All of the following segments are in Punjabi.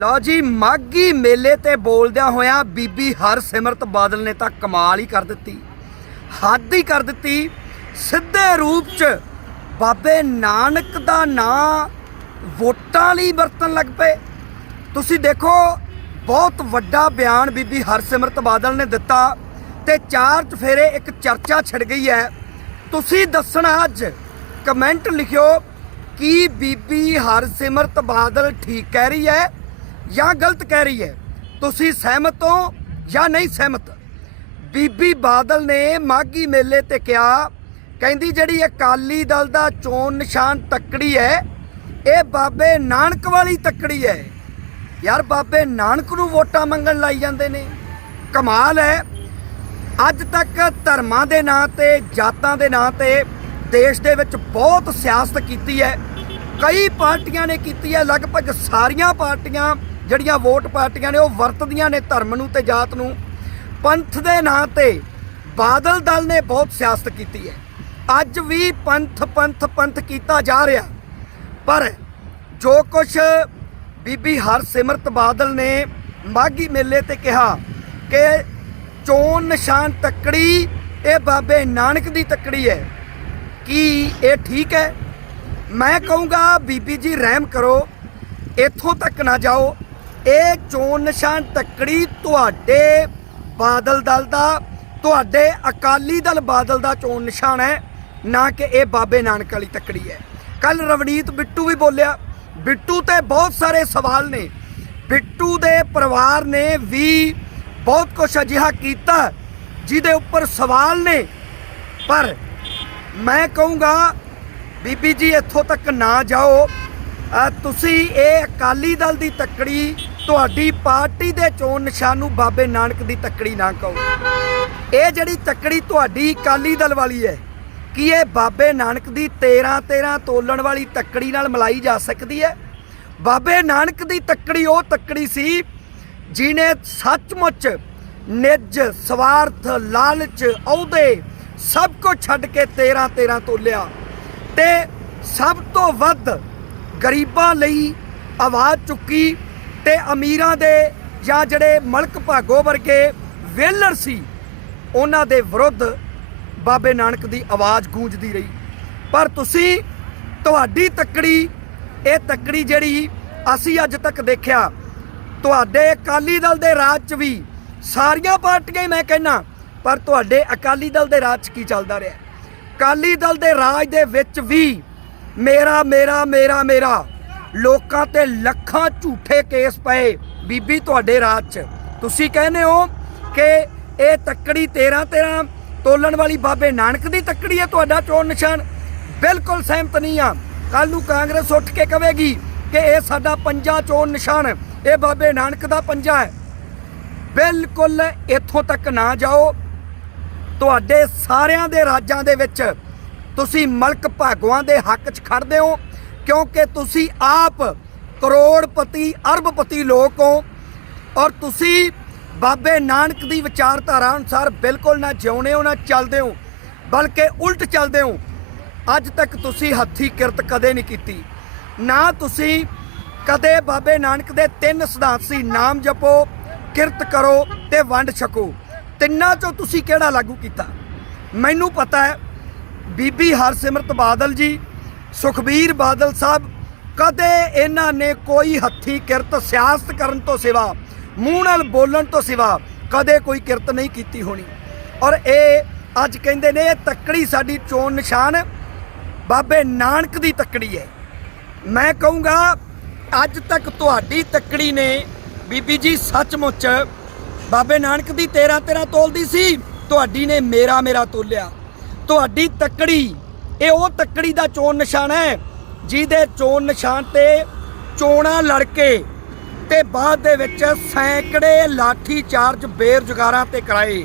ਲਓ ਜੀ ਮਾਗੀ ਮੇਲੇ ਤੇ ਬੋਲਦਿਆਂ ਹੋਇਆਂ ਬੀਬੀ ਹਰਸਿਮਰਤ ਬਾਦਲ ਨੇ ਤਾਂ ਕਮਾਲ ਹੀ ਕਰ ਦਿੱਤੀ। ਹੱਦ ਹੀ ਕਰ ਦਿੱਤੀ। ਸਿੱਧੇ ਰੂਪ 'ਚ ਬਾਬੇ ਨਾਨਕ ਦਾ ਨਾਂ ਵੋਟਾਂ ਲਈ ਵਰਤਣ ਲੱਗ ਪਏ। ਤੁਸੀਂ ਦੇਖੋ, ਬਹੁਤ ਵੱਡਾ ਬਿਆਨ ਬੀਬੀ ਹਰਸਿਮਰਤ ਬਾਦਲ ਨੇ ਦਿੱਤਾ ਤੇ ਚਾਰ ਚਫੇਰੇ ਇੱਕ ਚਰਚਾ ਛਿੜ ਗਈ ਹੈ। ਤੁਸੀਂ ਦੱਸਣਾ ਅੱਜ, ਕਮੈਂਟ ਲਿਖਿਓ, ਕੀ ਬੀਬੀ ਹਰਸਿਮਰਤ ਬਾਦਲ ਠੀਕ ਕਹਿ ਰਹੀ ਹੈ? ਜਾਂ ਗਲਤ ਕਹਿ ਰਹੀ ਹੈ, ਤੁਸੀਂ ਸਹਿਮਤ ਹੋ ਜਾਂ ਨਹੀਂ ਸਹਿਮਤ? ਬੀਬੀ ਬਾਦਲ ਨੇ ਮਾਗੀ ਮੇਲੇ ਤੇ ਕਿਹਾ, ਕਹਿੰਦੀ ਜਿਹੜੀ ਅਕਾਲੀ ਦਲ ਦਾ ਚੋਣ ਨਿਸ਼ਾਨ ਤੱਕੜੀ ਹੈ, ਇਹ ਬਾਬੇ ਨਾਨਕ ਵਾਲੀ ਤੱਕੜੀ ਹੈ। ਯਾਰ ਬਾਬੇ ਨਾਨਕ ਨੂੰ ਵੋਟਾਂ ਮੰਗਣ ਲਾਈ ਜਾਂਦੇ ਨੇ। ਕਮਾਲ ਹੈ। ਅੱਜ ਤੱਕ ਧਰਮਾਂ ਦੇ ਨਾਂ ਤੇ, ਜਾਤਾਂ ਦੇ ਨਾਂ ਤੇ ਦੇਸ਼ ਦੇ ਵਿੱਚ ਬਹੁਤ ਸਿਆਸਤ ਕੀਤੀ ਹੈ। ਕਈ ਪਾਰਟੀਆਂ ਨੇ ਕੀਤੀ ਹੈ, ਲਗਭਗ ਸਾਰੀਆਂ ਪਾਰਟੀਆਂ ਜਿਹੜੀਆਂ ਵੋਟ ਪਾਰਟੀਆਂ ਨੇ ਉਹ ਵਰਤਦੀਆਂ ਨੇ ਧਰਮ ਨੂੰ ਤੇ ਜਾਤ ਨੂੰ, ਪੰਥ ਦੇ ਨਾਂ ਤੇ ਬਾਦਲ ਦਲ ਨੇ ਬਹੁਤ ਸਿਆਸਤ ਕੀਤੀ ਹੈ। ਅੱਜ ਵੀ ਪੰਥ ਪੰਥ ਪੰਥ ਕੀਤਾ ਜਾ ਰਿਹਾ। ਪਰ ਜੋ ਕੁਝ ਬੀਬੀ ਹਰਸਿਮਰਤ ਬਾਦਲ ਨੇ ਮਾਗੀ ਮੇਲੇ ਤੇ ਕਿਹਾ ਕਿ ਚੋਣ ਨਿਸ਼ਾਨ ਤੱਕੜੀ, ਇਹ ਬਾਬੇ ਨਾਨਕ ਦੀ ਤੱਕੜੀ ਹੈ। ਕੀ ਇਹ ਠੀਕ ਹੈ? ਮੈਂ ਕਹੂੰਗਾ, ਬੀਬੀ ਜੀ, ਰਹਿਮ ਕਰੋ। ਇੱਥੋਂ ਤੱਕ ਨਾ ਜਾਓ। ਇਹ ਚੋਣ ਨਿਸ਼ਾਨ ਤੱਕੜੀ ਤੁਹਾਡੇ ਬਾਦਲ ਦਲ ਦਾ, ਤੁਹਾਡੇ ਅਕਾਲੀ ਦਲ ਬਾਦਲ ਦਾ ਚੋਣ ਨਿਸ਼ਾਨ ਹੈ, ਨਾ ਕਿ ਇਹ ਬਾਬੇ ਨਾਨਕ ਵਾਲੀ ਤੱਕੜੀ ਹੈ। ਕੱਲ ਰਵਨੀਤ ਬਿੱਟੂ ਵੀ ਬੋਲਿਆ, ਬਿੱਟੂ ਤੇ ਬਹੁਤ ਸਾਰੇ ਸਵਾਲ ਨੇ। ਬਿੱਟੂ ਦੇ ਪਰਿਵਾਰ ਨੇ ਵੀ ਬਹੁਤ ਕੁਝ ਅਜਿਹਾ ਕੀਤਾ, ਜਿਹਦੇ ਉੱਪਰ ਸਵਾਲ ਨੇ। ਪਰ ਮੈਂ ਕਹੂੰਗਾ, ਬੀਬੀ ਜੀ ਇੱਥੋਂ ਤੱਕ ਨਾ ਜਾਓ। ਤੁਸੀਂ ਇਹ ਅਕਾਲੀ ਦਲ ਦੀ ਤੱਕੜੀ ਤੁਹਾਡੀ ਪਾਰਟੀ ਦੇ ਚੋਣ ਨਿਸ਼ਾਨ ਨੂੰ ਬਾਬੇ ਨਾਨਕ ਦੀ ਤੱਕੜੀ ਨਾ ਕਹੋ। ਇਹ ਜਿਹੜੀ ਤੱਕੜੀ ਤੁਹਾਡੀ ਅਕਾਲੀ ਦਲ ਵਾਲੀ ਹੈ, ਕੀ ਇਹ ਬਾਬੇ ਨਾਨਕ ਦੀ 13 13 ਤੋਲਣ ਵਾਲੀ ਤੱਕੜੀ ਨਾਲ ਮਿਲਾਈ ਜਾ ਸਕਦੀ ਹੈ? ਬਾਬੇ ਨਾਨਕ ਦੀ ਤੱਕੜੀ ਉਹ ਤੱਕੜੀ ਸੀ ਜਿਨੇ ਸੱਚਮੁੱਚ ਨਿੱਜ, ਸਵਾਰਥ, ਲਾਲਚ, ਅਹੁਦੇ ਸਭ ਕੁਝ ਛੱਡ ਕੇ 13 13 ਤੋਲਿਆ ਤੇ ਸਭ ਤੋਂ ਵੱਧ ਗਰੀਬਾਂ ਲਈ ਆਵਾਜ਼ ਚੁੱਕੀ ਤੇ ਅਮੀਰਾਂ ਦੇ ਜਾਂ ਜਿਹੜੇ ਮਲਕ ਭਾਗੋ ਵਰਗੇ ਵੇਲਰ ਸੀ, ਉਹਨਾਂ ਦੇ ਵਿਰੁੱਧ ਬਾਬੇ ਨਾਨਕ ਦੀ ਆਵਾਜ਼ ਗੂੰਜਦੀ ਰਹੀ। ਪਰ ਤੁਸੀਂ, ਤੁਹਾਡੀ ਤੱਕੜੀ, ਇਹ ਤੱਕੜੀ ਜਿਹੜੀ ਅਸੀਂ ਅੱਜ ਤੱਕ ਦੇਖਿਆ, ਤੁਹਾਡੇ ਅਕਾਲੀ ਦਲ ਦੇ ਰਾਜ 'ਚ ਵੀ ਸਾਰੀਆਂ ਪਾਰਟੀਆਂ ਹੀ ਮੈਂ ਕਹਿੰਨਾ ਪਰ ਤੁਹਾਡੇ ਅਕਾਲੀ ਦਲ ਦੇ ਰਾਜ 'ਚ ਕੀ ਚੱਲਦਾ ਰਿਹਾ? ਅਕਾਲੀ ਦਲ ਦੇ ਰਾਜ ਦੇ ਵਿੱਚ ਵੀ ਮੇਰਾ ਮੇਰਾ ਮੇਰਾ ਮੇਰਾ ਲੋਕਾਂ ਤੇ ਲੱਖਾਂ ਝੂਠੇ ਕੇਸ ਪਏ ਬੀਬੀ ਤੁਹਾਡੇ ਰਾਜ 'ਚ। ਤੁਸੀਂ ਕਹਿੰਦੇ ਹੋ ਕਿ ਇਹ ਤੱਕੜੀ 13 13 ਤੋਲਣ ਵਾਲੀ ਬਾਬੇ ਨਾਨਕ ਦੀ ਤੱਕੜੀ ਹੈ ਤੁਹਾਡਾ ਚੋਣ ਨਿਸ਼ਾਨ। ਬਿਲਕੁਲ ਸਹਿਮਤ ਨਹੀਂ ਆ। ਕੱਲ ਨੂੰ ਕਾਂਗਰਸ ਉੱਠ ਕੇ ਕਹੇਗੀ ਕਿ ਇਹ ਸਾਡਾ ਪੰਜਾ ਚੋਣ ਨਿਸ਼ਾਨ, ਇਹ ਬਾਬੇ ਨਾਨਕ ਦਾ ਪੰਜਾ ਹੈ। ਬਿਲਕੁਲ ਇੱਥੋਂ ਤੱਕ ਨਾ ਜਾਓ। ਤੁਹਾਡੇ ਸਾਰਿਆਂ ਦੇ ਰਾਜਾਂ ਦੇ ਵਿੱਚ ਤੁਸੀਂ ਮਲਕ ਭਾਗਵਾਂ ਦੇ ਹੱਕ 'ਚ ਖੜਦੇ ਹੋ। ਕਿਉਂਕਿ ਤੁਸੀਂ ਆਪ ਕਰੋੜਪਤੀ, ਅਰਬਪਤੀ ਲੋਕ ਹੋ ਔਰ ਤੁਸੀਂ ਬਾਬੇ ਨਾਨਕ ਦੀ ਵਿਚਾਰਧਾਰਾ ਅਨੁਸਾਰ ਬਿਲਕੁਲ ਨਾ ਜਿਉਣੇ ਹੋ, ਨਾ ਚੱਲਦੇ ਹੋ, ਬਲਕਿ ਉਲਟ ਚੱਲਦੇ ਹੋ। ਅੱਜ ਤੱਕ ਤੁਸੀਂ ਹੱਥੀ ਕਿਰਤ ਕਦੇ ਨਹੀਂ ਕੀਤੀ। ਨਾ ਤੁਸੀਂ ਕਦੇ ਬਾਬੇ ਨਾਨਕ ਦੇ ਤਿੰਨ ਸਿਧਾਂਤ ਸੀ, ਨਾਮ ਜਪੋ, ਕਿਰਤ ਕਰੋ ਤੇ ਵੰਡ ਛਕੋ। ਤਿੰਨਾਂ ਚੋਂ ਤੁਸੀਂ ਕਿਹੜਾ ਲਾਗੂ ਕੀਤਾ? ਮੈਨੂੰ ਪਤਾ ਹੈ, ਬੀਬੀ ਹਰਸਿਮਰਤ ਬਾਦਲ ਜੀ ਸੁਖਬੀਰ ਬਾਦਲ ਸਾਹਿਬ, ਕਦੇ ਇਹਨਾਂ ਨੇ ਕੋਈ ਹੱਥੀ ਕਿਰਤ ਸਿਆਸਤ ਕਰਨ ਤੋਂ ਸਿਵਾ, ਮੂੰਹ ਨਾਲ ਬੋਲਣ ਤੋਂ ਸਿਵਾ, ਕਦੇ ਕੋਈ ਕਿਰਤ ਨਹੀਂ ਕੀਤੀ ਹੋਣੀ। ਔਰ ਇਹ ਅੱਜ ਕਹਿੰਦੇ ਨੇ, ਇਹ ਤੱਕੜੀ ਸਾਡੀ ਚੋਣ ਨਿਸ਼ਾਨ, ਬਾਬੇ ਨਾਨਕ ਦੀ ਤੱਕੜੀ ਹੈ। ਮੈਂ ਕਹੂੰਗਾ, ਅੱਜ ਤੱਕ ਤੁਹਾਡੀ ਤੱਕੜੀ ਨੇ ਬੀਬੀ ਜੀ ਸੱਚਮੁੱਚ ਬਾਬੇ ਨਾਨਕ ਦੀ 13 13 ਤੋਲਦੀ ਸੀ, ਤੁਹਾਡੀ ਨੇ ਮੇਰਾ ਮੇਰਾ ਤੋਲਿਆ। ਤੁਹਾਡੀ ਤੱਕੜੀ ਇਹ ਉਹ ਤੱਕੜੀ ਦਾ ਚੋਣ ਨਿਸ਼ਾਨ ਹੈ, ਜਿਹਦੇ ਚੋਣ ਨਿਸ਼ਾਨ ਤੇ ਚੋਣਾਂ ਲੜ ਕੇ ਤੇ ਬਾਅਦ ਦੇ ਵਿੱਚ ਸੈਂਕੜੇ ਲਾਠੀ ਚਾਰਜ ਬੇਰੁਜ਼ਗਾਰਾਂ ਤੇ ਕਰਾਏ।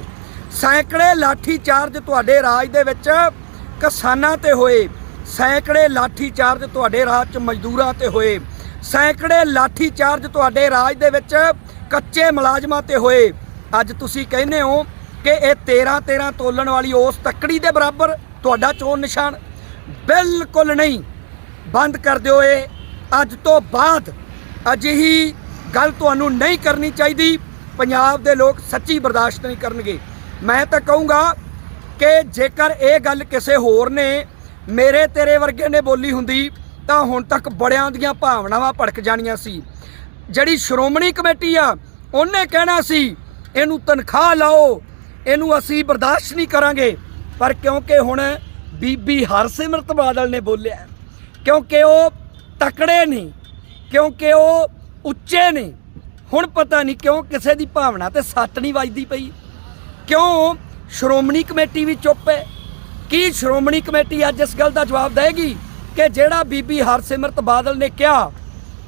ਸੈਂਕੜੇ ਲਾਠੀ ਚਾਰਜ ਤੁਹਾਡੇ ਰਾਜ ਦੇ ਵਿੱਚ ਕਿਸਾਨਾਂ ਤੇ ਹੋਏ। ਸੈਂਕੜੇ ਲਾਠੀ ਚਾਰਜ ਤੁਹਾਡੇ ਰਾਜ 'ਚ ਮਜ਼ਦੂਰਾਂ ਤੇ ਹੋਏ। ਸੈਂਕੜੇ ਲਾਠੀ ਚਾਰਜ ਤੁਹਾਡੇ ਰਾਜ ਦੇ ਵਿੱਚ ਕੱਚੇ ਮੁਲਾਜ਼ਮਾਂ ਤੇ ਹੋਏ। ਅੱਜ ਤੁਸੀਂ ਕਹਿੰਦੇ ਹੋ ਕਿ ਇਹ 13 13 ਤੋਲਣ ਵਾਲੀ ਉਸ ਤੱਕੜੀ ਦੇ ਬਰਾਬਰ ਤੁਹਾਡਾ ਚੋਣ ਨਿਸ਼ਾਨ ਬਿਲਕੁਲ ਨਹੀਂ ਬੰਦ ਕਰ ਦਿਓ ਇਹ। ਅੱਜ ਤੋਂ ਬਾਅਦ ਅਜਿਹੀ ਗੱਲ ਤੁਹਾਨੂੰ ਨਹੀਂ ਕਰਨੀ ਚਾਹੀਦੀ। ਪੰਜਾਬ ਦੇ ਲੋਕ ਸੱਚੀ ਬਰਦਾਸ਼ਤ ਨਹੀਂ ਕਰਨਗੇ। ਮੈਂ ਤਾਂ ਕਹੂੰਗਾ ਕਿ ਜੇਕਰ ਇਹ ਗੱਲ ਕਿਸੇ ਹੋਰ ਨੇ ਮੇਰੇ ਤੇਰੇ ਵਰਗੇ ਨੇ ਬੋਲੀ ਹੁੰਦੀ, ਤਾਂ ਹੁਣ ਤੱਕ ਬੜਿਆਂ ਦੀਆਂ ਭਾਵਨਾਵਾਂ ਭੜਕ ਜਾਣੀਆਂ ਸੀ। ਜਿਹੜੀ ਸ਼੍ਰੋਮਣੀ ਕਮੇਟੀ ਆ, ਉਹਨੇ ਕਹਿਣਾ ਸੀ, ਇਹਨੂੰ ਤਨਖਾਹ ਲਾਓ, ਇਹਨੂੰ ਅਸੀਂ ਬਰਦਾਸ਼ਤ ਨਹੀਂ ਕਰਾਂਗੇ। ਪਰ ਕਿਉਂਕਿ ਹੁਣ ਬੀਬੀ ਹਰਸਿਮਰਤ ਬਾਦਲ ਨੇ ਬੋਲਿਆ ਕਿਉਂਕਿ ਉਹ ਤਕੜੇ ਨੇ ਕਿਉਂਕਿ ਉਹ ਉੱਚੇ ਨੇ ਹੁਣ ਪਤਾ ਨਹੀਂ ਕਿਉਂ ਕਿਸੇ ਦੀ ਭਾਵਨਾ ਤੇ ਸੱਟ ਨਹੀਂ ਵੱਜਦੀ ਪਈ। ਕਿਉਂ ਸ਼੍ਰੋਮਣੀ ਕਮੇਟੀ ਵੀ ਚੁੱਪ ਹੈ? ਕੀ ਸ਼੍ਰੋਮਣੀ ਕਮੇਟੀ ਅੱਜ ਇਸ ਗੱਲ ਦਾ ਜਵਾਬ ਦੇਗੀ ਕਿ ਜਿਹੜਾ ਬੀਬੀ ਹਰਸਿਮਰਤ ਬਾਦਲ ਨੇ ਕਿਹਾ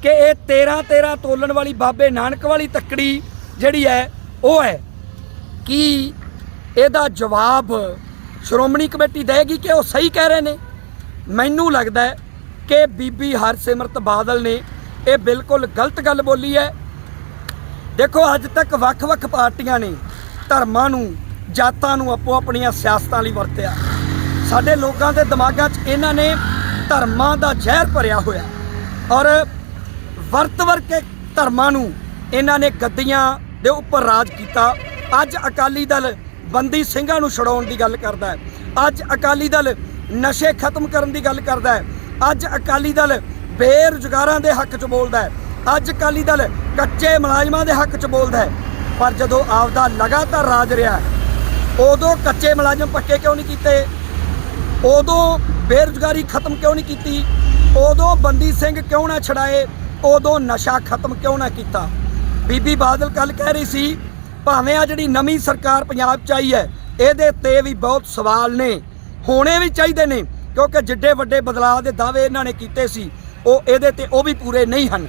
ਕਿ ਇਹ 13 13 ਤੋਲਣ ਵਾਲੀ ਬਾਬੇ ਨਾਨਕ ਵਾਲੀ ਤੱਕੜੀ ਜਿਹੜੀ ਹੈ, ਉਹ ਹੈ। ਕੀ ਇਹਦਾ ਜਵਾਬ ਸ਼੍ਰੋਮਣੀ ਕਮੇਟੀ ਦੇਗੀ ਕਿ ਉਹ ਸਹੀ ਕਹਿ ਰਹੇ ਨੇ? ਮੈਨੂੰ ਲੱਗਦਾ ਹੈ ਕਿ ਬੀਬੀ ਹਰਸਿਮਰਤ ਬਾਦਲ ਨੇ ਇਹ ਬਿਲਕੁਲ ਗਲਤ ਗੱਲ ਬੋਲੀ ਹੈ। ਦੇਖੋ, ਅੱਜ ਤੱਕ ਵੱਖ-ਵੱਖ ਪਾਰਟੀਆਂ ਨੇ ਧਰਮਾਂ ਨੂੰ, ਜਾਤਾਂ ਨੂੰ ਆਪੋ ਆਪਣੀਆਂ ਸਿਆਸਤਾਂ ਲਈ ਵਰਤਿਆ। ਸਾਡੇ ਲੋਕਾਂ ਦੇ ਦਿਮਾਗਾਂ 'ਚ ਇਹਨਾਂ ਨੇ ਧਰਮਾਂ ਦਾ ਜ਼ਹਿਰ ਭਰਿਆ ਹੋਇਆ। ਔਰ ਵਰਤ ਵਰ ਕੇ ਧਰਮਾਂ ਨੂੰ ਇਹਨਾਂ ਨੇ ਗੱਦੀਆਂ ਦੇ ਉੱਪਰ ਰਾਜ ਕੀਤਾ। ਅੱਜ ਅਕਾਲੀ ਦਲ ਬੰਦੀ ਸਿੰਘਾਂ ਨੂੰ ਛਡਾਉਣ ਦੀ ਗੱਲ ਕਰਦਾ ਹੈ। ਅੱਜ ਅਕਾਲੀ ਦਲ ਨਸ਼ੇ ਖਤਮ ਕਰਨ ਦੀ ਗੱਲ ਕਰਦਾ ਹੈ। ਅੱਜ ਅਕਾਲੀ ਦਲ ਬੇਰੁਜ਼ਗਾਰਾਂ ਦੇ ਹੱਕ 'ਚ ਬੋਲਦਾ ਹੈ। ਅੱਜ ਅਕਾਲੀ ਦਲ ਕੱਚੇ ਮੁਲਾਜ਼ਮਾਂ ਦੇ ਹੱਕ 'ਚ ਬੋਲਦਾ ਹੈ। ਪਰ ਜਦੋਂ ਆਪਦਾ ਲਗਾਤਾਰ ਰਾਜ ਰਿਹਾ ਉਦੋਂ ਕੱਚੇ ਮੁਲਾਜ਼ਮ ਪੱਕੇ ਕਿਉਂ ਨਹੀਂ ਕੀਤੇ? ਉਦੋਂ ਬੇਰੁਜ਼ਗਾਰੀ ਖਤਮ ਕਿਉਂ ਨਹੀਂ ਕੀਤੀ? ਉਦੋਂ ਬੰਦੀ ਸਿੰਘ ਕਿਉਂ ਨਾ ਛਡਾਏ? ਉਦੋਂ ਨਸ਼ਾ ਖਤਮ ਕਿਉਂ ਨਾ ਕੀਤਾ? ਬੀਬੀ ਬਾਦਲ ਕੱਲ ਕਹਿ ਰਹੀ ਸੀ ਭਾਵੇਂ ਆ ਜਿਹੜੀ ਨਵੀਂ ਸਰਕਾਰ ਪੰਜਾਬ ਚ ਆਈ ਹੈ, ਇਹਦੇ ਤੇ ਵੀ ਬਹੁਤ ਸਵਾਲ ਨੇ। ਹੋਣੇ ਵੀ ਚਾਹੀਦੇ ਨੇ, ਕਿਉਂਕਿ ਜਿੱਡੇ ਵੱਡੇ ਬਦਲਾਅ ਦੇ ਦਾਅਵੇ ਇਹਨਾਂ ਨੇ ਕੀਤੇ ਸੀ, ਉਹ ਇਹਦੇ ਤੇ ਉਹ ਵੀ ਪੂਰੇ ਨਹੀਂ ਹਨ।